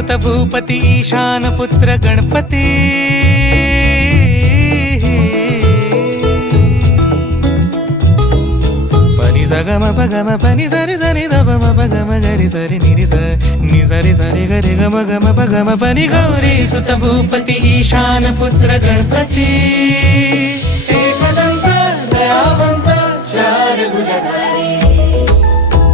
सुत भूपती ईशान पुत्र गणपती पनी सगम पगम पनी सरी सरी दम पगम गरी सरी निरी नि सरी सरी गरी गम गम पगम पनी गौरी सुत भूपती ईशान पुत्र गणपती एकदंत दयावंत चार भुजधारी